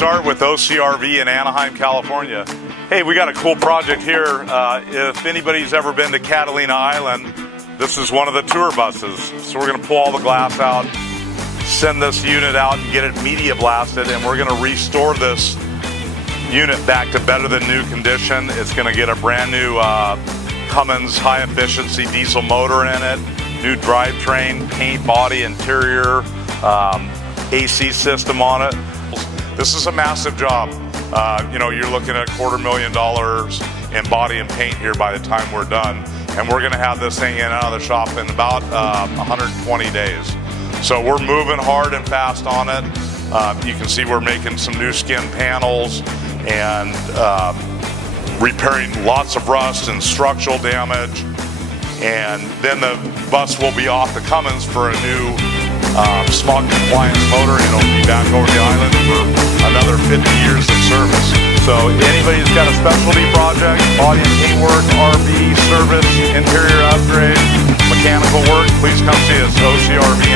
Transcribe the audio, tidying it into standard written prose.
Name's Art with OCRV in Anaheim, California. Hey, we got a cool project here. If anybody's ever been to Catalina Island, this is one of the tour buses. So we're going to pull all the glass out, send this unit out and get it media blasted, and we're going to restore this unit back to better than new condition. It's going to get a brand new Cummins high efficiency diesel motor in it, new drivetrain, paint, body, interior, AC system on it. This is a massive job. You're looking at $250,000 in body and paint here by the time we're done. And we're gonna have this thing in and out of the shop in about 120 days. So we're moving hard and fast on it. You can see we're making some new skin panels and repairing lots of rust and structural damage. And then the bus will be off the Cummins for a new smog compliance motor, and it'll be back over the island for another 50 years of service. So anybody's got a specialty project, body and paint work, RV, service, interior upgrade, mechanical work, please come see us, OCRV